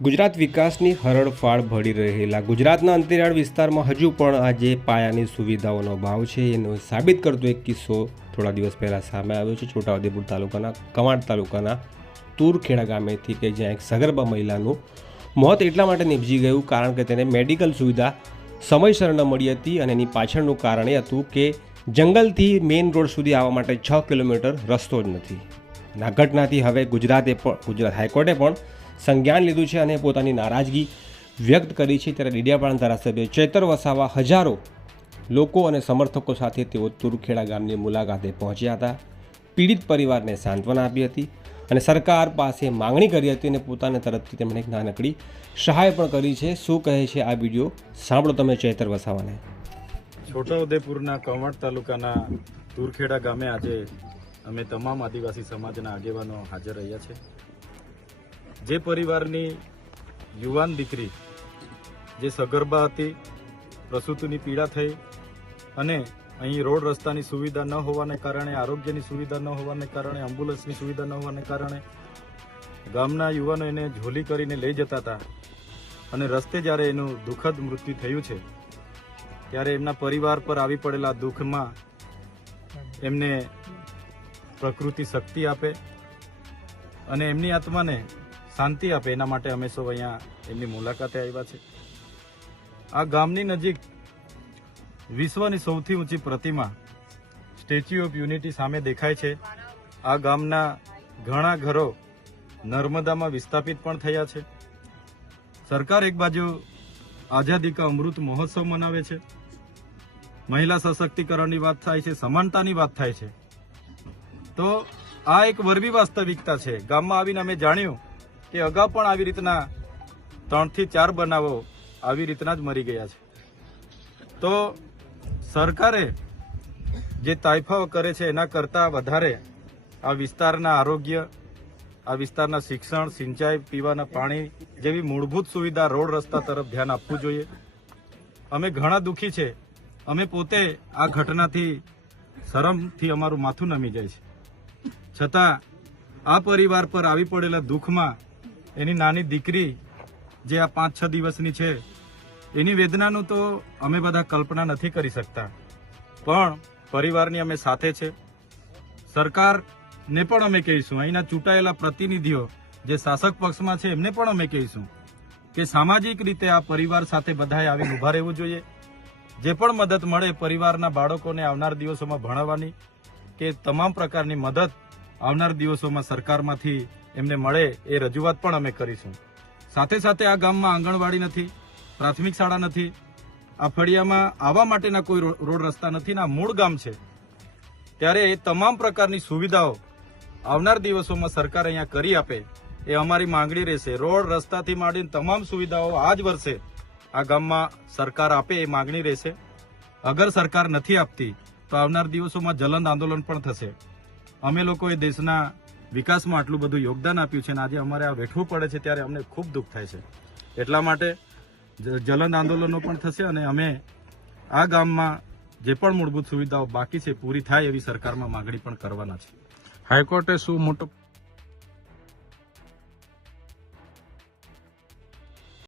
ગુજરાત વિકાસની હરણફાળ ભળી રહેલા ગુજરાતના અંતરિયાળ વિસ્તારમાં હજુ પણ આજે પાયાની સુવિધાઓનો અભાવ છે એનો સાબિત કરતો એક કિસ્સો થોડા દિવસ પહેલાં સામે આવ્યો છે। છોટાઉદેપુર તાલુકાના કવાંટ તાલુકાના તુરખેડા ગામેથી કે જ્યાં એક સગર્ભા મહિલાનું મોત એટલા માટે નિપજી ગયું કારણ કે તેને મેડિકલ સુવિધા સમયસર ન મળી હતી અને એની પાછળનું કારણ એ હતું કે જંગલથી મેઇન રોડ સુધી આવવા માટે 6 કિલોમીટર રસ્તો જ નથી। આ ઘટનાથી હવે ગુજરાત હાઈકોર્ટે પણ સંજ્ઞાન લીધું છે અને પોતાની નારાજગી વ્યક્ત કરી છે। ત્યારે ડેડિયાપાડા ધારાસભ્ય ચૈતર વસાવા હજારો લોકો અને સમર્થકો સાથે તેઓ તુરખેડા ગામની મુલાકાતે પહોંચ્યા હતા, પીડિત પરિવારને સાંત્વના આપી હતી અને સરકાર પાસે માંગણી કરી હતી અને પોતાના તરફથી તેમણે એક નાનકડી સહાય પણ કરી છે। શું કહે છે આ વિડીયો સાંભળો તમે ચૈતર વસાવાને। છોટાઉદેપુરના કવાંટ તાલુકાના તુરખેડા ગામે આજે અમે તમામ આદિવાસી સમાજના આગેવાનો હાજર રહ્યા છે। જે પરિવારની યુવાન દીકરી જે સગર્ભા હતી, પ્રસૂતિની પીડા થઈ અને અહીં રોડ રસ્તાની સુવિધા ન હોવાને કારણે, આરોગ્યની સુવિધા ન હોવાને કારણે, એમ્બ્યુલન્સની સુવિધા ન હોવાને કારણે ગામના યુવાનો એને ઝોલી કરીને લઈ જતા હતા અને રસ્તે જ્યારે એનું દુઃખદ મૃત્યુ થયું છે ત્યારે એમના પરિવાર પર આવી પડેલા દુઃખમાં એમને પ્રકૃતિ શક્તિ આપે અને એમની આત્માને શાંતિ આપે એના માટે અમે સૌ અહીંયા એમની મુલાકાતે આવ્યા છે। આ ગામની નજીક વિશ્વની સૌથી ઊંચી પ્રતિમા સ્ટેચ્યુ ઓફ યુનિટી સામે દેખાય છે। આ ગામના ઘણા ઘરો નર્મદામાં વિસ્થાપિત પણ થયા છે। સરકાર એક બાજુ આઝાદી કા અમૃત મહોત્સવ મનાવે છે, મહિલા સશક્તિકરણની વાત થાય છે, સમાનતાની વાત થાય છે, તો આ એક વરવી વાસ્તવિકતા છે। ગામમાં આવીને અમે જાણ્યું કે અગાઉ પણ આવી રીતના 3 થી 4 બનાવો આવી રીતના જ મરી ગયા છે। તો સરકારે જે તાઇફાઓ કરે છે એના કરતાં વધારે આ વિસ્તારના આરોગ્ય, આ વિસ્તારના શિક્ષણ, સિંચાઈ, પીવાના પાણી જેવી મૂળભૂત સુવિધા, રોડ રસ્તા તરફ ધ્યાન આપવું જોઈએ। અમે ઘણા દુઃખી છે, અમે પોતે આ ઘટનાથી શરમથી અમારું માથું નમી જાય છે, છતાં આ પરિવાર પર આવી પડેલા દુઃખમાં એની નાની દીકરી જે આ 5-6 દિવસની છે એની વેદનાનું તો અમે બધા કલ્પના નથી કરી શકતા, પણ પરિવારની અમે સાથે છે। સરકારને પણ અમે કહીશું, અહીંના ચૂંટાયેલા પ્રતિનિધિઓ જે શાસક પક્ષમાં છે એમને પણ અમે કહીશું કે સામાજિક રીતે આ પરિવાર સાથે બધાએ આવીને ઊભા રહેવું જોઈએ। જે પણ મદદ મળે પરિવારના બાળકોને આવનાર દિવસોમાં ભણાવવાની કે તમામ પ્રકારની મદદ આવનાર દિવસોમાં સરકારમાંથી એમને મળે એ રજૂઆત પણ અમે કરીશું। સાથે સાથે આ ગામમાં આંગણવાડી નથી, પ્રાથમિક શાળા નથી, આ ફળિયામાં આવવા માટેના કોઈ રોડ રસ્તા નથી ને આ મૂળ ગામ છે, ત્યારે એ તમામ પ્રકારની સુવિધાઓ આવનાર દિવસોમાં સરકાર અહીંયા કરી આપે એ અમારી માંગણી રહેશે। રોડ રસ્તાથી માંડીને તમામ સુવિધાઓ આ જ વર્ષે આ ગામમાં સરકાર આપે એ માંગણી રહેશે। અગર સરકાર નથી આપતી તો આવનાર દિવસોમાં જલંદ આંદોલન પણ થશે। અમે લોકોએ દેશના વિકાસમાં આટલું બધું યોગદાન આપ્યું છે અને આજે અમારે આ વેઠવું પડે છે ત્યારે અમને ખૂબ દુઃખ થાય છે। એટલા માટે જલંદ આંદોલનો પણ થશે અને અમે આ ગામમાં જે પણ મૂળભૂત સુવિધાઓ બાકી છે પૂરી થાય એવી સરકારમાં માંગણી પણ કરવાના છે। હાઈકોર્ટે શું મોટો